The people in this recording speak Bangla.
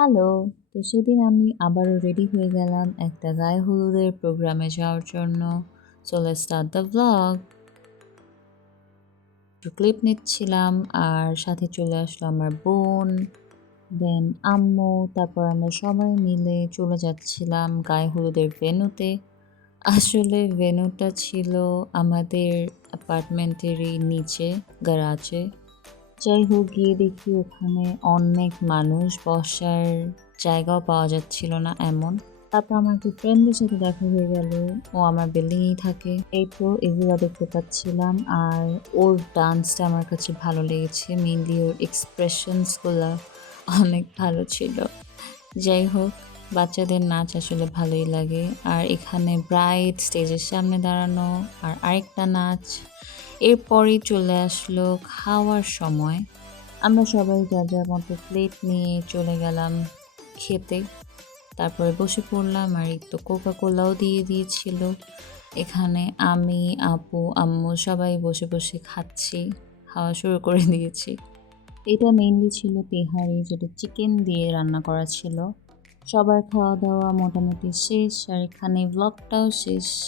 হ্যালো! তো সেদিন আমি আবারও রেডি হয়ে গেলাম একটা গায়ে হলুদের প্রোগ্রামে যাওয়ার জন্য। So let's start the vlog. একটু ক্লিপ নিচ্ছিলাম আর সাথে চলে আসলো আমার বোন, দেন আম্মু, তারপর আমরা সবাই মিলে চলে যাচ্ছিলাম গায়ে হলুদের ভেন্যুতে। আসলে ভেন্যুটা ছিল আমাদের অ্যাপার্টমেন্টেরই নিচে, গ্যারাজে। যাই হোক গিয়ে দেখি ওখানে অনেক মানুষ, বসার জায়গাও পাওয়া যাচ্ছিল না এমন। তারপর আমার একটা ফ্রেন্ডের সাথে দেখা হয়ে গেল। ও আমার বিল্ডিংয়েই থাকে। এই তো এগুলা দেখতে পাচ্ছিলাম। আর ওর ডান্সটা আমার কাছে ভালো লেগেছে। মেইনলি ওর এক্সপ্রেশনস গুলা অনেক ভালো ছিল। যাই হোক, বাচ্চাদের নাচ আসলে ভালোই লাগে। আর এখানে ব্রাইড স্টেজের সামনে দাঁড়ানো আর আরেকটা নাচ। এরপরেই চলে আসলো খাওয়ার সময়। আমরা সবাই যার যার মতো প্লেট নিয়ে চলে গেলাম খেতে। তারপরে বসে পড়লাম আর এই তো কোকা কোলাও দিয়ে দিয়েছিল। এখানে আমি, আপু, আম্মু সবাই বসে বসে খাচ্ছি। খাওয়া শুরু করে দিয়েছি। এটা মেইনলি ছিল তেহারি, যেটা চিকেন দিয়ে রান্না করা ছিল। সবার খাওয়া-দাওয়া মোটামুটি শেষ আর এখানে ভ্লগটাও শেষ।